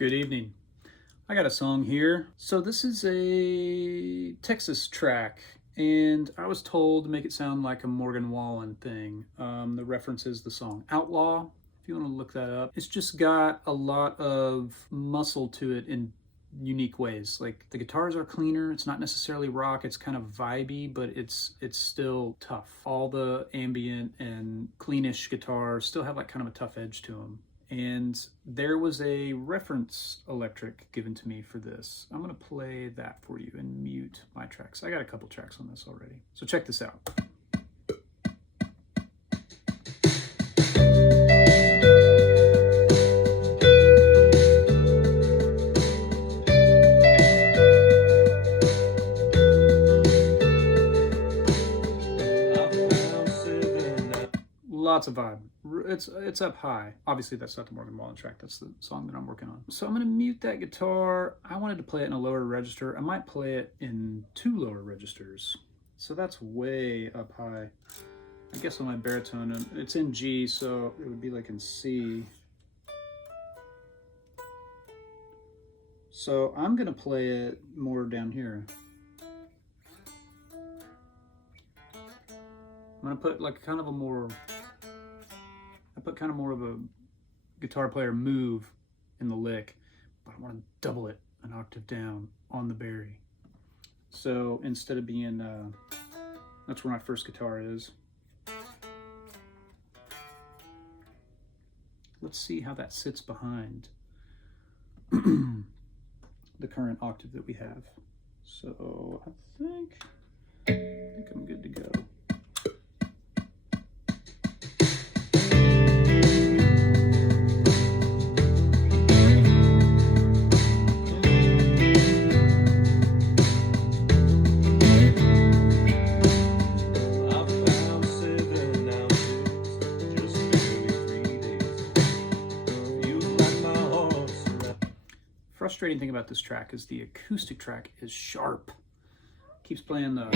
Good evening. I got a song here. So this is a Texas track, and I was told to make it sound like a Morgan Wallen thing. The reference is the song Outlaw, if you want to look that up. It's just got a lot of muscle to it in unique ways. Like the guitars are cleaner. It's not necessarily rock. It's kind of vibey, but it's still tough. All the ambient and cleanish guitars still have like kind of a tough edge to them. And there was a reference electric given to me for this. I'm gonna play that for you and mute my tracks. I got a couple tracks on this already. So check this out. Lots of vibe. It's up high. Obviously that's not the Morgan Wallen track, that's the song that I'm working on. So I'm gonna mute that guitar. I wanted to play it in a lower register. I might play it in 2 lower registers. So that's way up high. I guess on my baritone, it's in G, so it would be like in C. So I'm gonna play it more down here. I'm gonna put like kind of a more, I put kind of more of a guitar player move in the lick, but I want to double it an octave down on the bari. So instead of being, that's where my first guitar is. Let's see how that sits behind the current octave that we have. So I think I'm good to go. Frustrating thing about this track is the acoustic track is sharp. Keeps playing that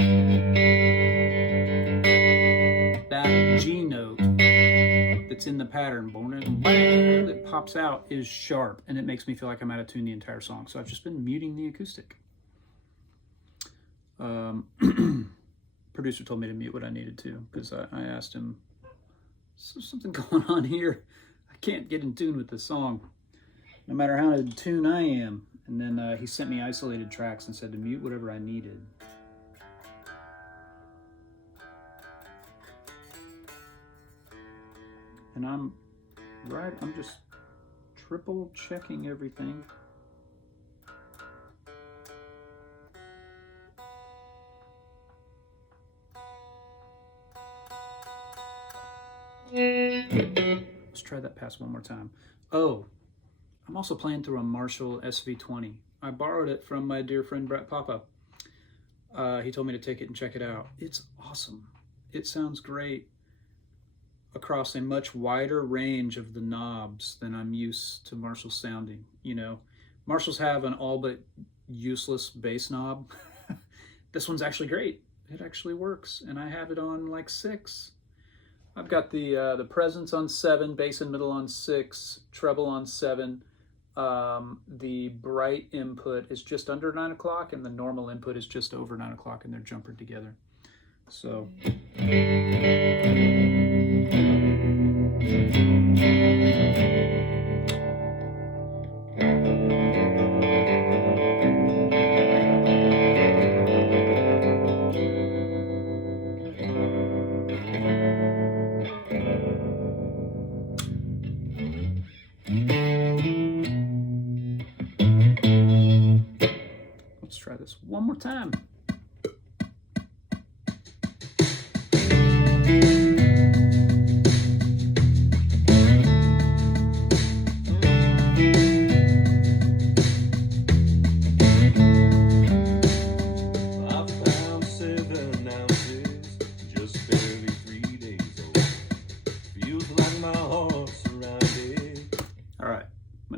G note that's in the pattern that pops out is sharp, and it makes me feel like I'm out of tune the entire song. So I've just been muting the acoustic. Producer told me to mute what I needed to because I asked him, "Is there something going on here? I can't get in tune with this song, no matter how in tune I am." And then he sent me isolated tracks and said to mute whatever I needed. And I'm just triple checking everything. Let's try that pass one more time. Oh, I'm also playing through a Marshall SV20. I borrowed it from my dear friend Brett Papa. He told me to take it and check it out. It's awesome. It sounds great across a much wider range of the knobs than I'm used to Marshall sounding. You know, Marshalls have an all but useless bass knob. This one's actually great. It actually works, and I have it on like 6. I've got the presence on 7, bass and middle on 6, treble on 7. The bright input is just under 9 o'clock, and the normal input is just over 9 o'clock, and they're jumpered together. So. Let's try this one more time.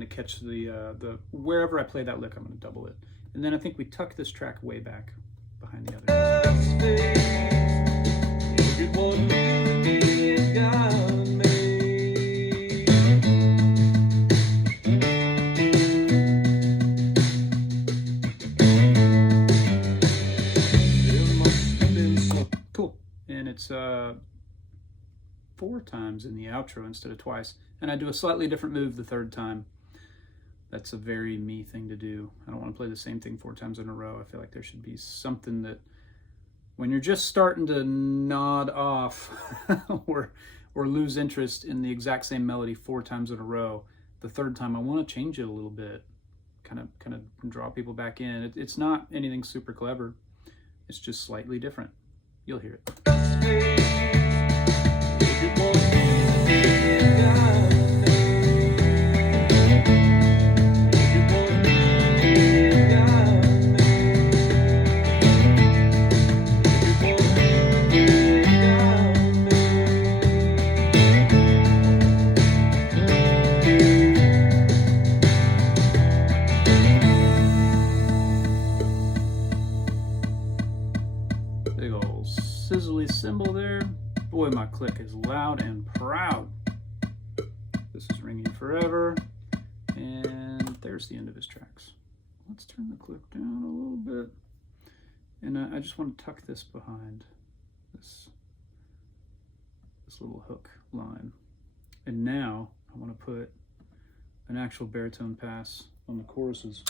Catch the wherever I play that lick, I'm going to double it, and then I think we tuck this track way back behind the other. times in the outro instead of twice. And I do a slightly different move the third time. That's a very me thing to do. I don't want to play the same thing 4 times in a row. I feel like there should be something that, when you're just starting to nod off or lose interest in the exact same melody 4 times in a row, the third time I want to change it a little bit, kind of draw people back in. It's not anything super clever. It's just slightly different. You'll hear it. Big old sizzly cymbal there. Boy, my click is loud and proud. This is ringing forever. And there's the end of his tracks. Let's turn the click down a little bit. And I just want to tuck this behind this little hook line. And now I want to put an actual baritone pass on the choruses.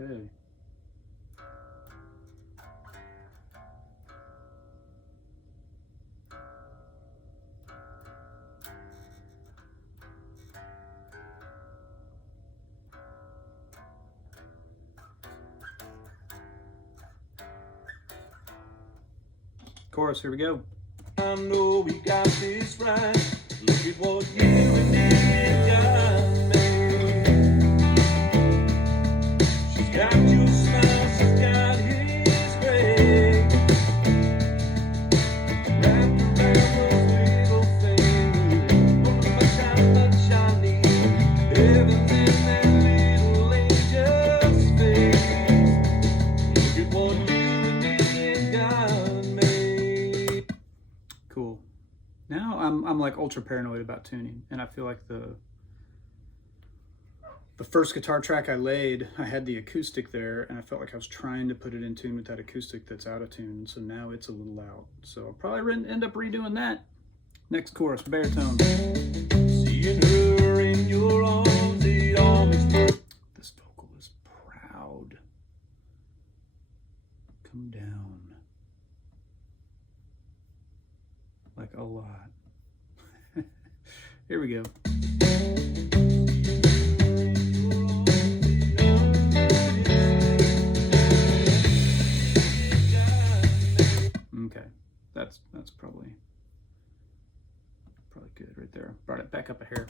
Okay. Chorus, here we go. I know we got this right. Look at what you and me got made. She's got your smile, she's got his grace. Wrapped around those little fingers, oh, much I need. Heaven in that little angel's face. Look at what you and me got made. Cool. Now I'm like ultra paranoid about tuning, and I feel like the first guitar track I laid, I had the acoustic there, and I felt like I was trying to put it in tune with that acoustic that's out of tune, so now it's a little out. So I'll probably end up redoing that. Next chorus, baritone. Seeing her in your arms, it all makes perfect. This vocal is proud. Come down. Like a lot. Here we go. Okay, that's probably good right there. Brought it back up a hair.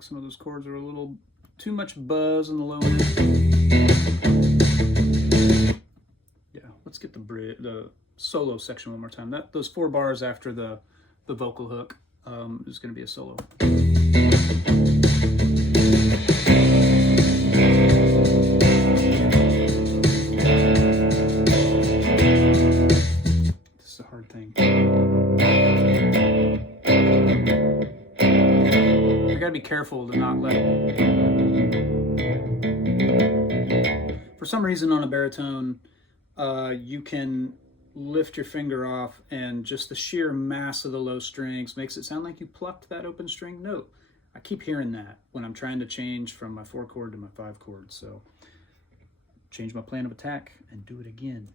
Some of those chords are a little too much buzz in the low end. Yeah, let's get the solo section one more time. Those 4 bars after the vocal hook is going to be a solo. This is a hard thing. Gotta be careful to not let it. For some reason on a baritone, you can lift your finger off and just the sheer mass of the low strings makes it sound like you plucked that open string note. I keep hearing that when I'm trying to change from my 4 chord to my 5 chord. So change my plan of attack and do it again.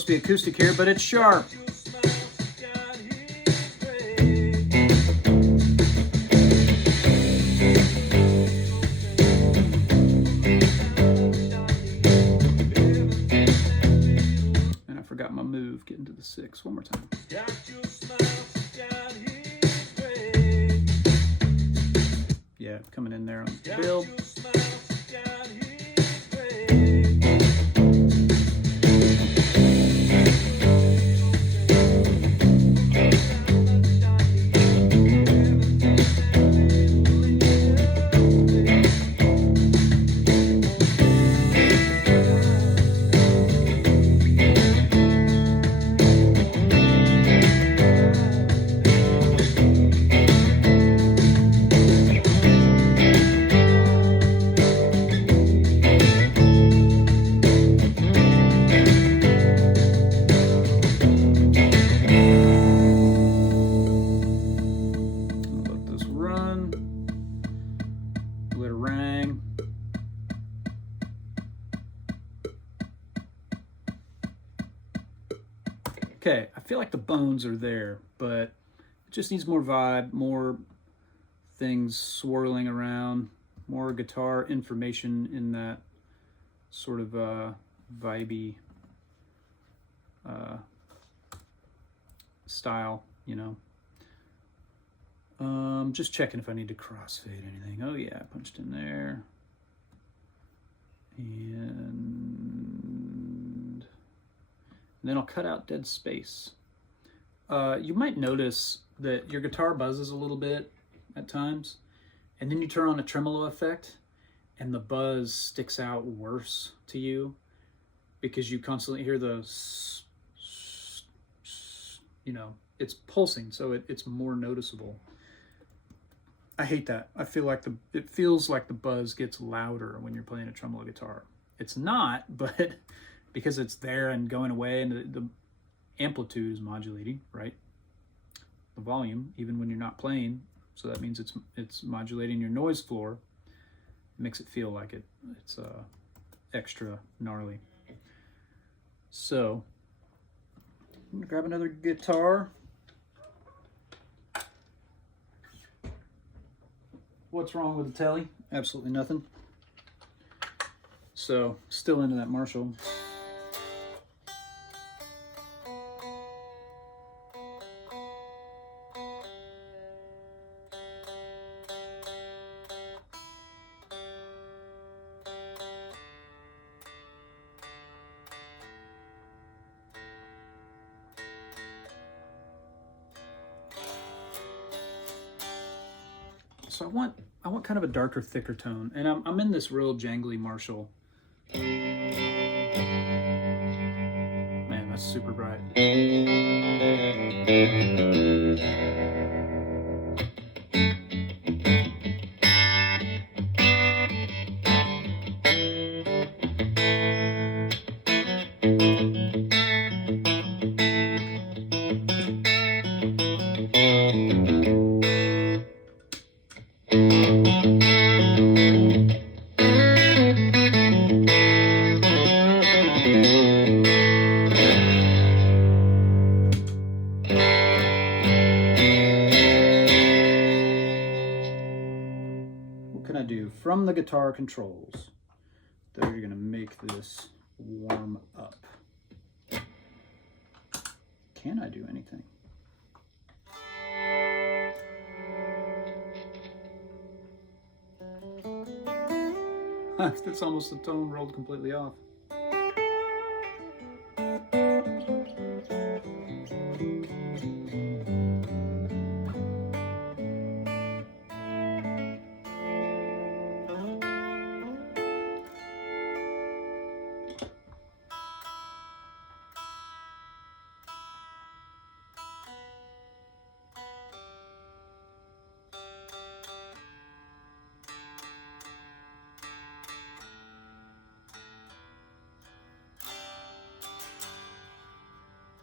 supposed to be acoustic here, but it's sharp. And I forgot my move, getting to the 6. One more time. Yeah, coming in there on the build. Okay, I feel like the bones are there, but it just needs more vibe, more things swirling around, more guitar information in that sort of vibey style, you know. Just checking if I need to crossfade anything. Oh yeah, I punched in there. And then I'll cut out dead space. You might notice that your guitar buzzes a little bit at times, and then you turn on a tremolo effect, and the buzz sticks out worse to you because you constantly hear the, you know, it's pulsing, so it's more noticeable. I hate that. I feel like it feels like the buzz gets louder when you're playing a tremolo guitar. It's not, but because it's there and going away, and the amplitude is modulating, right? The volume, even when you're not playing, so that means it's modulating your noise floor. It makes it feel like it's extra gnarly. So I'm gonna grab another guitar. What's wrong with the telly? Absolutely nothing. So still into that Marshall. So I want kind of a darker, thicker tone, and I'm in this real jangly Marshall. Man, that's super bright. From the guitar controls, that are going to make this warm up. Can I do anything? That's almost the tone rolled completely off.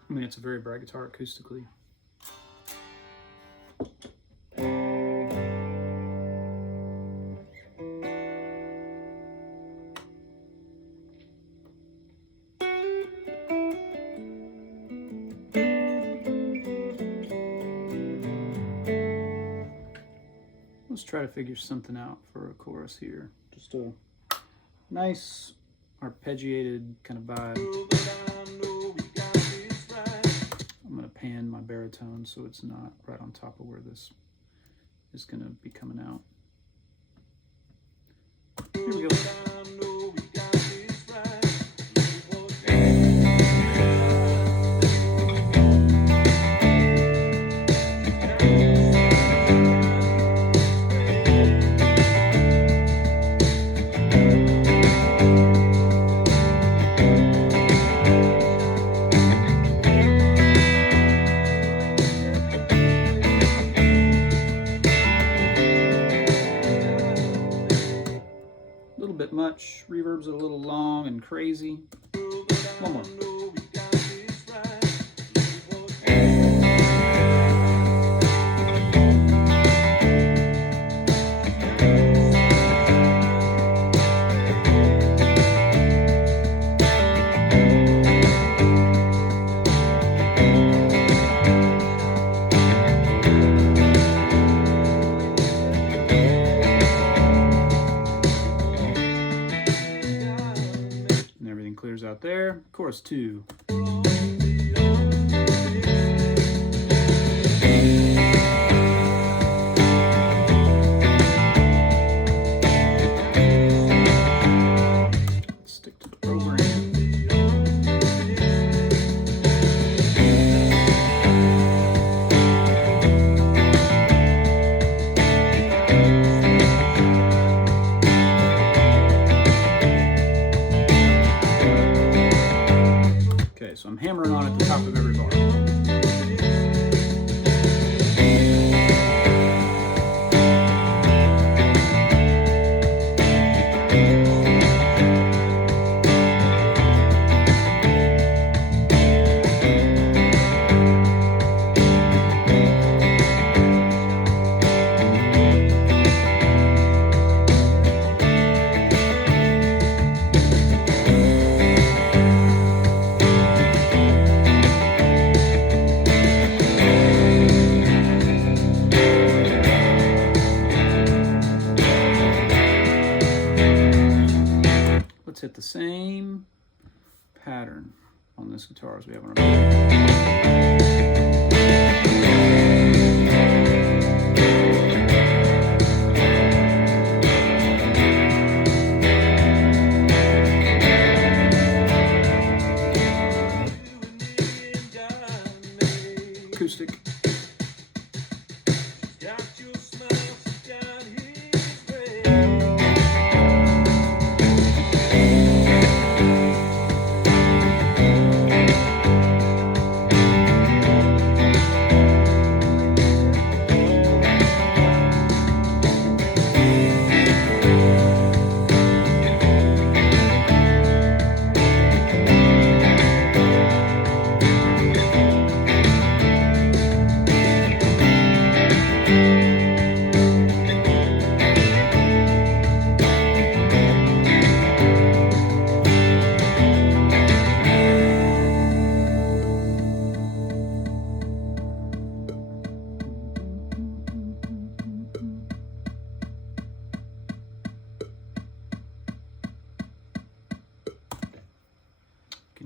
I mean, it's a very bright guitar acoustically. try to figure something out for a chorus here. Just a nice arpeggiated kind of vibe. I'm going to pan my baritone so it's not right on top of where this is going to be coming out. Here we go. Bit much. Reverb's a little long and crazy. One more. Clears out there. Chorus 2. Stick to the program. So I'm hammering on at the top of every bar. Hit the same pattern on this guitar as we have on our acoustic.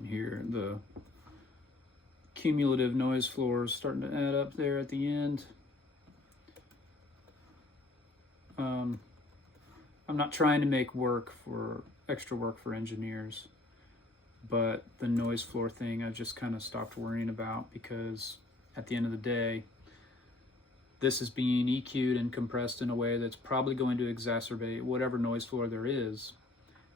Hear the cumulative noise floors starting to add up there at the end. I'm not trying to make extra work for engineers, but the noise floor thing I just kind of stopped worrying about, because at the end of the day, this is being EQ'd and compressed in a way that's probably going to exacerbate whatever noise floor there is,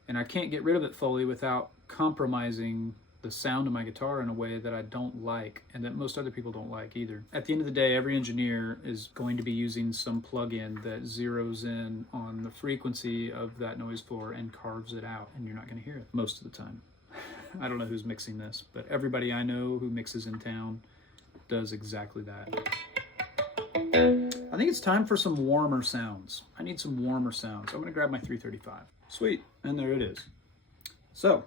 and I can't get rid of it fully without compromising the sound of my guitar in a way that I don't like, and that most other people don't like either. At the end of the day, every engineer is going to be using some plugin that zeroes in on the frequency of that noise floor and carves it out, and you're not going to hear it most of the time. I don't know who's mixing this, but everybody I know who mixes in town does exactly that. I think it's time for some warmer sounds. I need some warmer sounds. I'm going to grab my 335. Sweet, and there it is. So,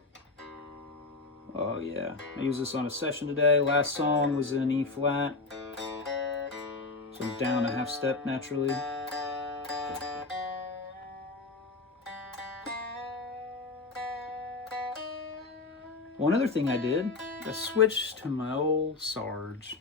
oh yeah, I used this on a session today. Last song was in E flat, so I'm down a half step naturally. One other thing I did, I switched to my old Sarge.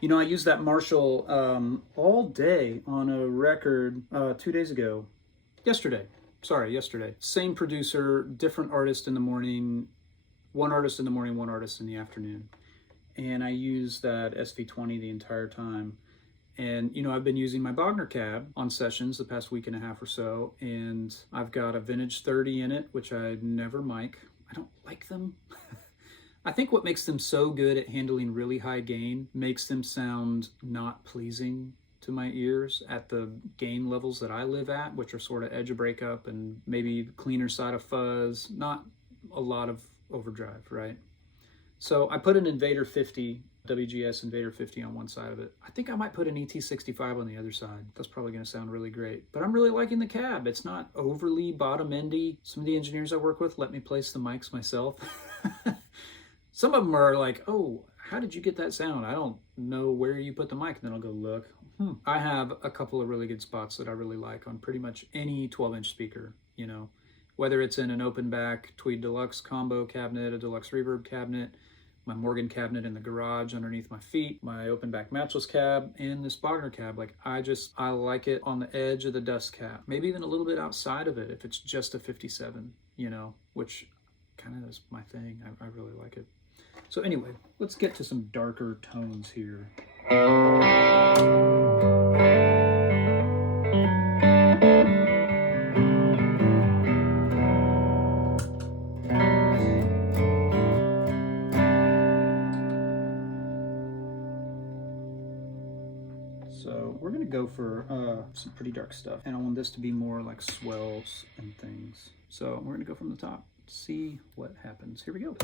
You know, I used that Marshall all day on a record 2 days ago. Yesterday. Same producer, different artist in the morning, one artist in the morning, one artist in the afternoon. And I used that SV20 the entire time. And, you know, I've been using my Bogner cab on sessions the past week and a half or so. And I've got a vintage 30 in it, which I never mic. I don't like them. I think what makes them so good at handling really high gain makes them sound not pleasing to my ears at the gain levels that I live at, which are sort of edge of breakup and maybe the cleaner side of fuzz, not a lot of overdrive, right? So I put an Invader 50, WGS Invader 50 on one side of it. I think I might put an ET65 on the other side. That's probably gonna sound really great. But I'm really liking the cab. It's not overly bottom-endy. Some of the engineers I work with let me place the mics myself. Some of them are like, oh, how did you get that sound? I don't know where you put the mic. And then I'll go look. I have a couple of really good spots that I really like on pretty much any 12-inch speaker, you know, whether it's in an open back Tweed Deluxe combo cabinet, a deluxe reverb cabinet, my Morgan cabinet in the garage underneath my feet, my open back matchless cab, and this Bogner cab. Like, I like it on the edge of the dust cap, maybe even a little bit outside of it if it's just a 57, you know, which kind of is my thing. I really like it. So anyway, let's get to some darker tones here. So we're gonna go for some pretty dark stuff, and I want this to be more like swells and things. So we're gonna go from the top, see what happens. Here we go.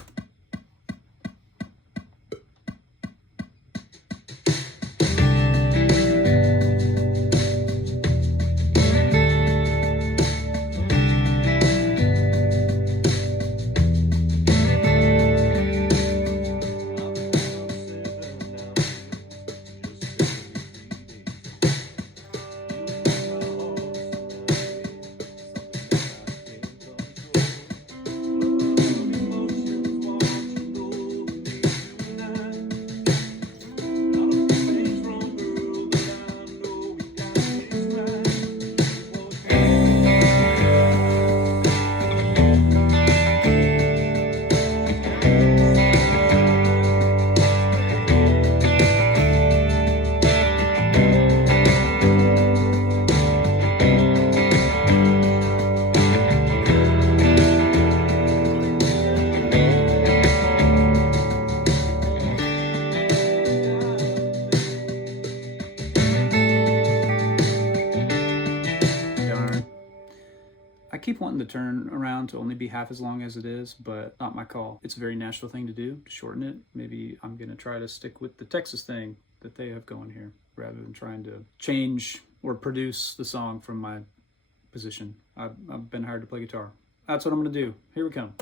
keep wanting the turn around to only be half as long as it is, but not my call. It's a very Nashville thing to do, to shorten it. Maybe I'm gonna try to stick with the Texas thing that they have going here, rather than trying to change or produce the song from my position. I've been hired to play guitar. That's what I'm gonna do. Here we come.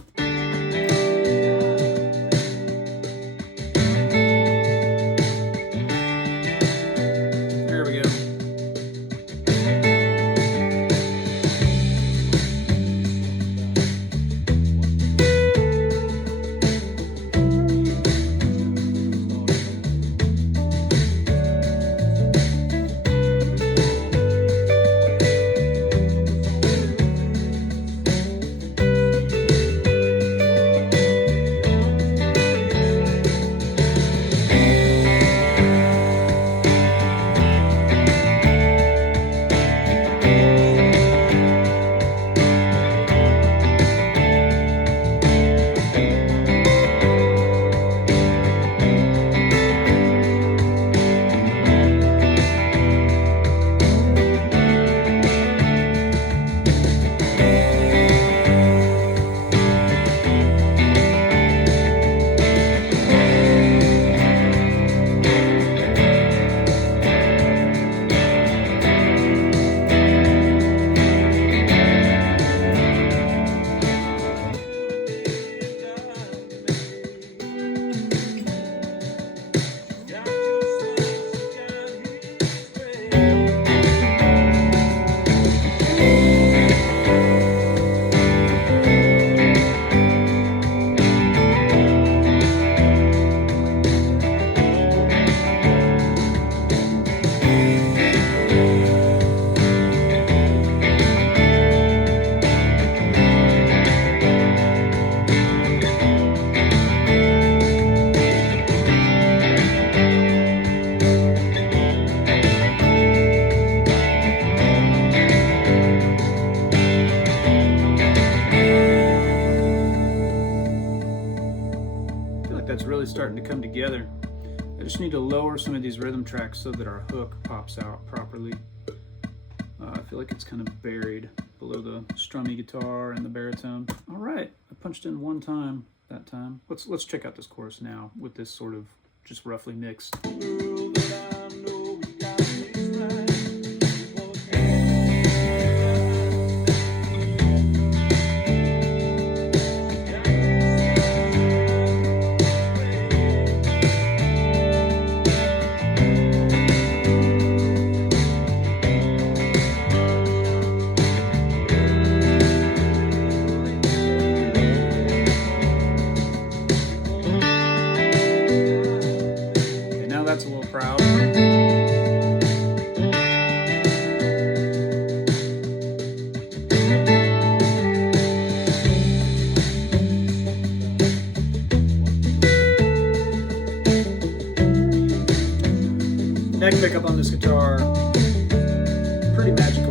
There we go. it's starting to come together. I just need to lower some of these rhythm tracks so that our hook pops out properly. I feel like it's kind of buried below the strummy guitar and the baritone. All right, I punched in one time that time. Let's check out this chorus now with this sort of just roughly mixed. That's a little proud. Neck pickup on this guitar, pretty magical.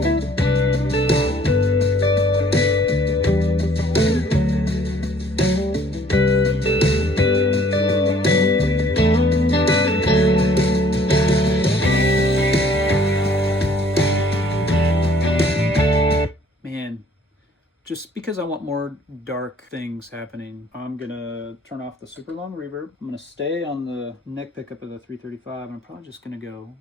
Just because I want more dark things happening, I'm gonna turn off the super long reverb. I'm gonna stay on the neck pickup of the 335, and I'm probably just gonna go.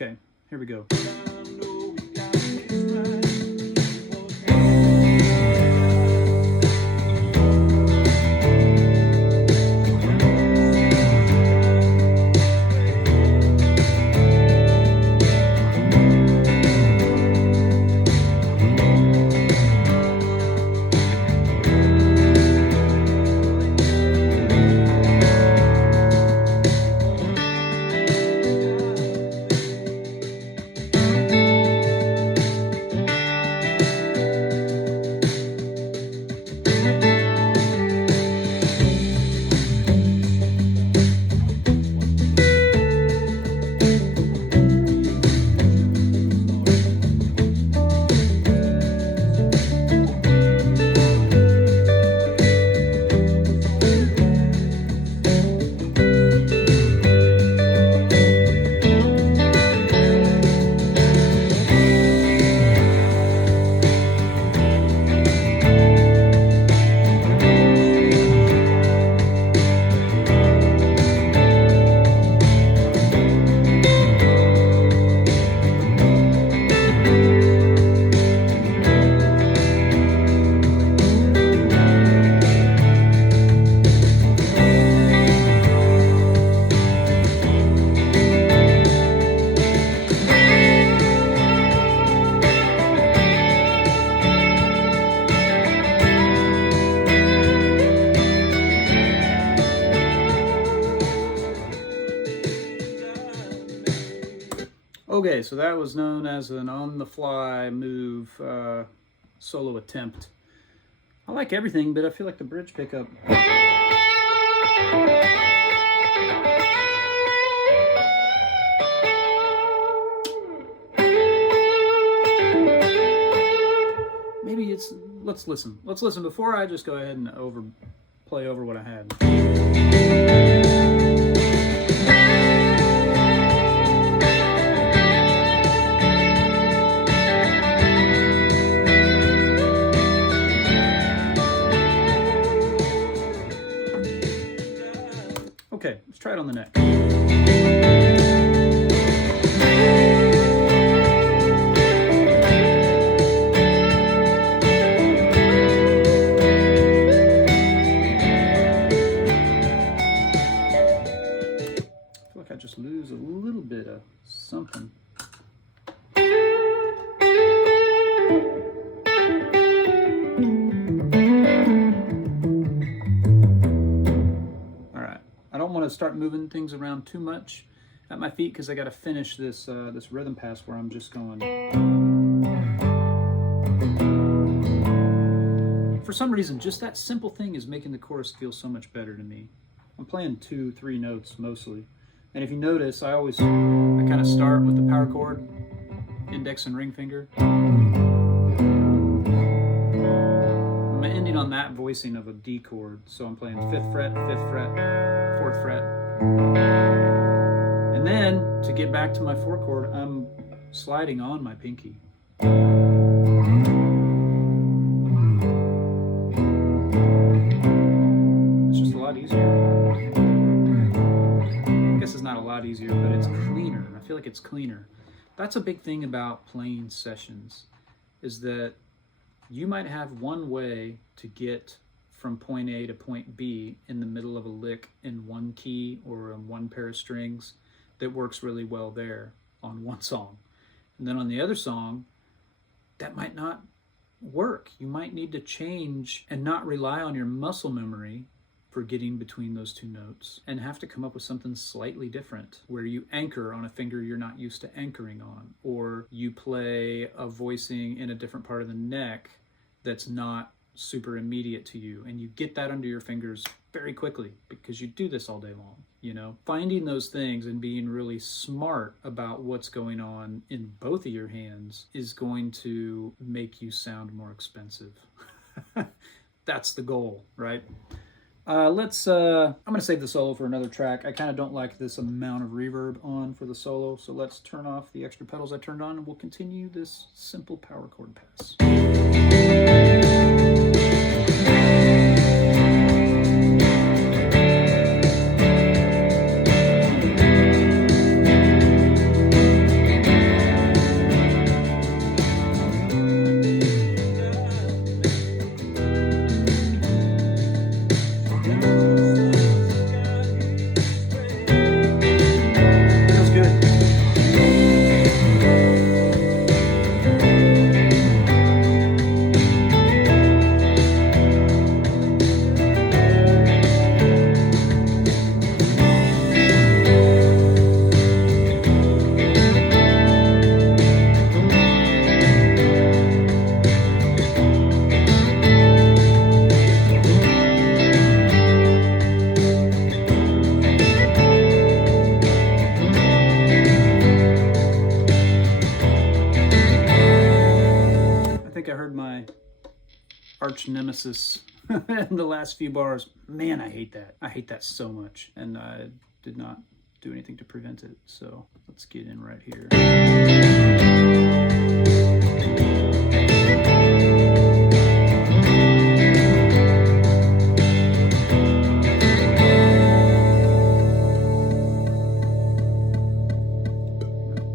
Okay, here we go. Okay, so that was known as an on-the-fly move solo attempt. I like everything, but I feel like the bridge pickup. Maybe it's, let's listen. Let's listen before I just go ahead and play over what I had. Okay, let's try it on the neck. I feel like I just lose a little bit of something. start moving things around too much at my feet because I got to finish this this rhythm pass where I'm just going. For some reason, just that simple thing is making the chorus feel so much better to me. I'm playing 2-3 notes mostly. And if you notice, I kind of start with the power chord, index and ring finger. I'm ending on that voicing of a D chord. So I'm playing 5th fret, 5th fret, 4th fret. And then, to get back to my 4 chord, I'm sliding on my pinky. It's just a lot easier. I guess it's not a lot easier, but it's cleaner. I feel like it's cleaner. That's a big thing about playing sessions, is that you might have one way to get from point A to point B in the middle of a lick in one key or on one pair of strings that works really well there on one song. And then on the other song, that might not work. You might need to change and not rely on your muscle memory for getting between those two notes and have to come up with something slightly different where you anchor on a finger you're not used to anchoring on, or you play a voicing in a different part of the neck that's not super immediate to you, and you get that under your fingers very quickly because you do this all day long. You know, finding those things and being really smart about what's going on in both of your hands is going to make you sound more expensive. That's the goal, right? I'm going to save the solo for another track. I kind of don't like this amount of reverb on for the solo, so let's turn off the extra pedals I turned on and we'll continue this simple power chord pass. I heard my arch nemesis in the last few bars. Man, I hate that. I hate that so much. And I did not do anything to prevent it. So let's get in right here.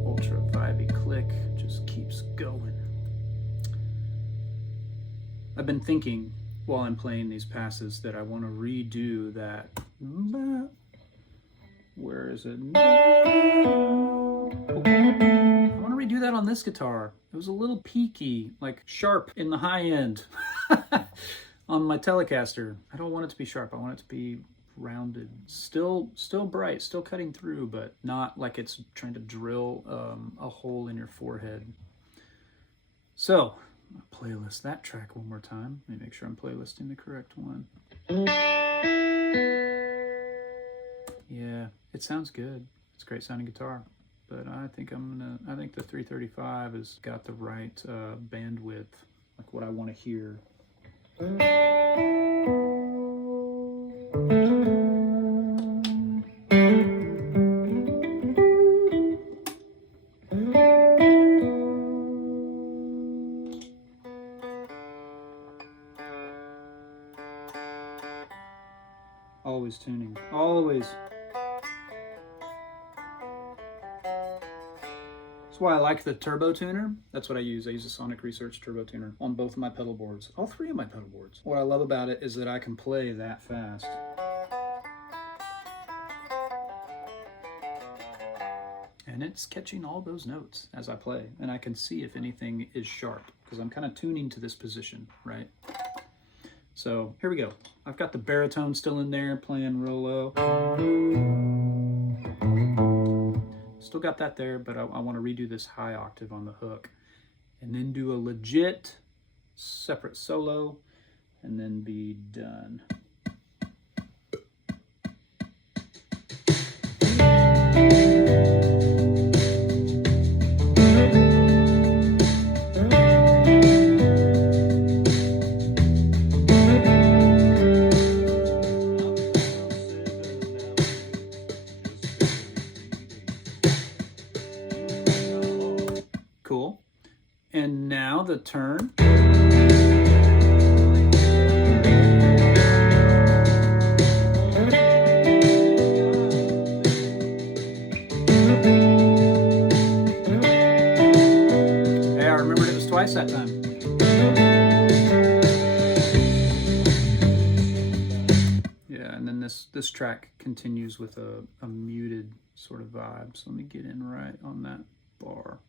Ultra vibey click just keeps going. I've been thinking while I'm playing these passes that I want to redo that. Where is it? I want to redo that on this guitar. It was a little peaky, like sharp in the high end on my Telecaster. I don't want it to be sharp. I want it to be rounded. Still bright, still cutting through, but not like it's trying to drill a hole in your forehead. So, I'll playlist that track one more time. Let me make sure I'm playlisting the correct one. Yeah, it sounds good. It's a great sounding guitar, but I think I think the 335 has got the right bandwidth, like what I want to hear. Always tuning, always. That's why I like the turbo tuner. That's what I use. I use a Sonic Research turbo tuner on both of my pedal boards. All three of my pedal boards. What I love about it is that I can play that fast. And it's catching all those notes as I play. And I can see if anything is sharp, because I'm kind of tuning to this position, right? So here we go. I've got the baritone still in there playing real low. Still got that there, but I want to redo this high octave on the hook and then do a legit separate solo and then be done. Cool. And now the turn. Hey, I remembered it was twice that time. Yeah, and then this track continues with a muted sort of vibe. So let me get in right on that bar.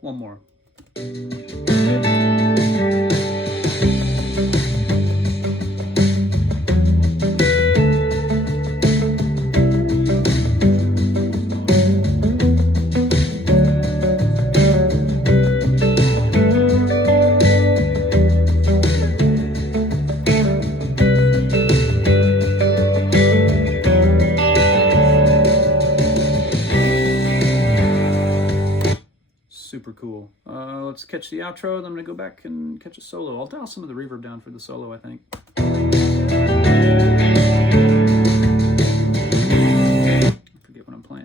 One more. Super cool. Let's catch the outro, then I'm going to go back and catch a solo. I'll dial some of the reverb down for the solo, I think. I forget what I'm playing.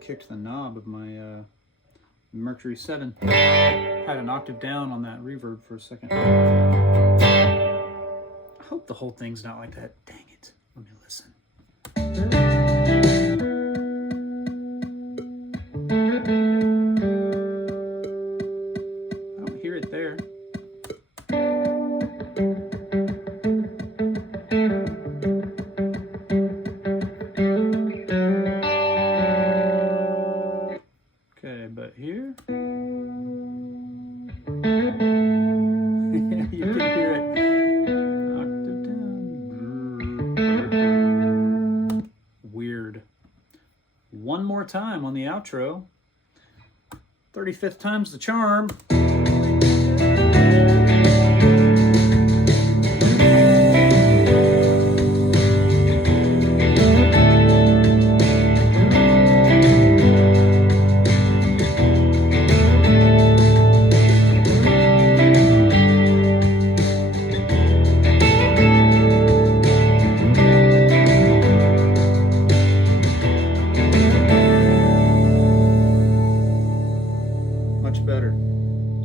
Kicked the knob of my Mercury 7. Had an octave down on that reverb for a second. I hope the whole thing's not like that. Dang it. Let me listen. I don't hear it there. But here, you can hear it. Octave down. Weird. One more time on the outro. 35th time's the charm. Much better.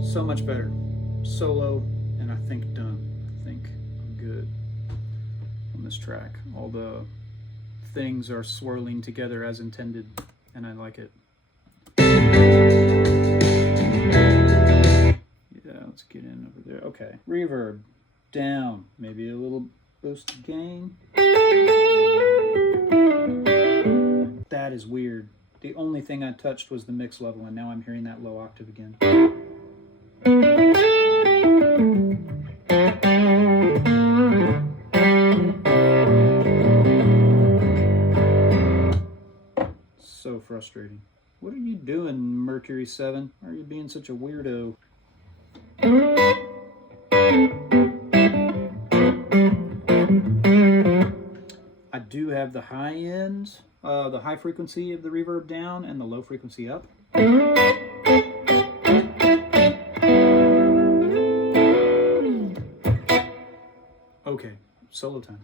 So much better. Solo, and I think done. I think I'm good on this track. All the things are swirling together as intended, and I like it. Yeah, let's get in over there. Okay, reverb down, maybe a little boost of gain. That is weird. The only thing I touched was the mix level, and now I'm hearing that low octave again. So frustrating. What are you doing, Mercury 7? Why are you being such a weirdo? have the high end, the high frequency of the reverb down and the low frequency up. Okay, solo time.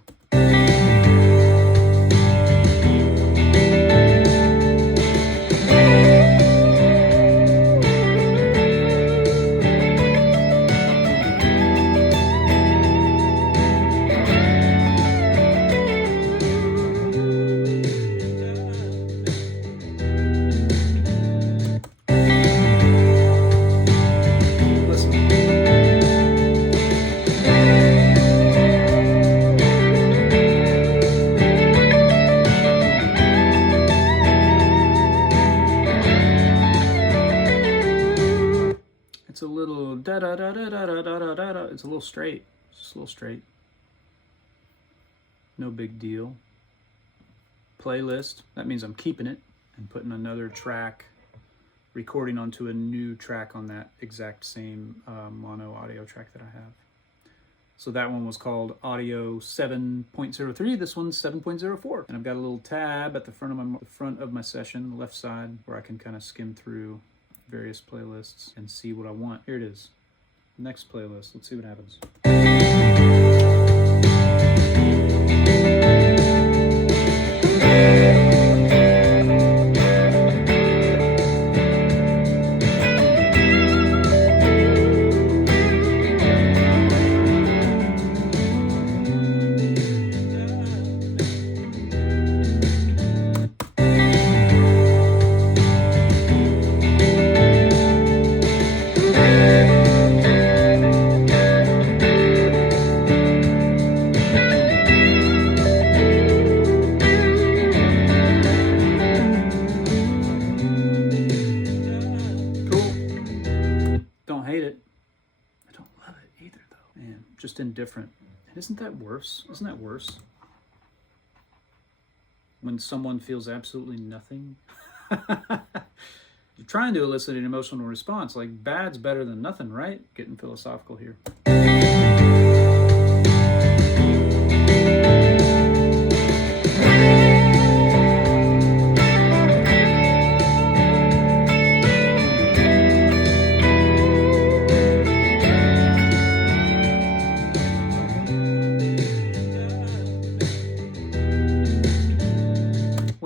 It's a little da da da da da da da da da. It's a little straight. It's just a little straight. No big deal. Playlist. That means I'm keeping it and putting another track, recording onto a new track on that exact same mono audio track that I have. So that one was called Audio 7.03. This one's 7.04. And I've got a little tab at the front of my session, the left side, where I can kind of skim through various playlists and see what I want. Here it is. Next playlist. Let's see what happens. Just indifferent. And isn't that worse? Isn't that worse? When someone feels absolutely nothing? You're trying to elicit an emotional response. Like, bad's better than nothing, right? Getting philosophical here.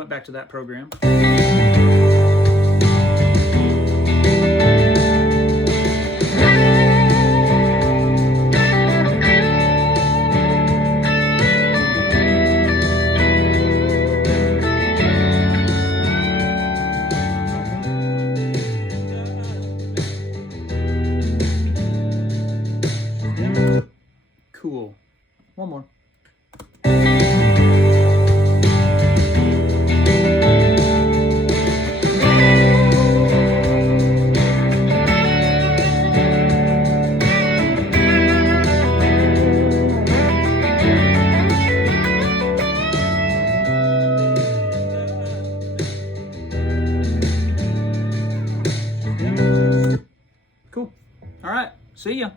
Back to that program. Cool. One more. Cool. All right. See ya.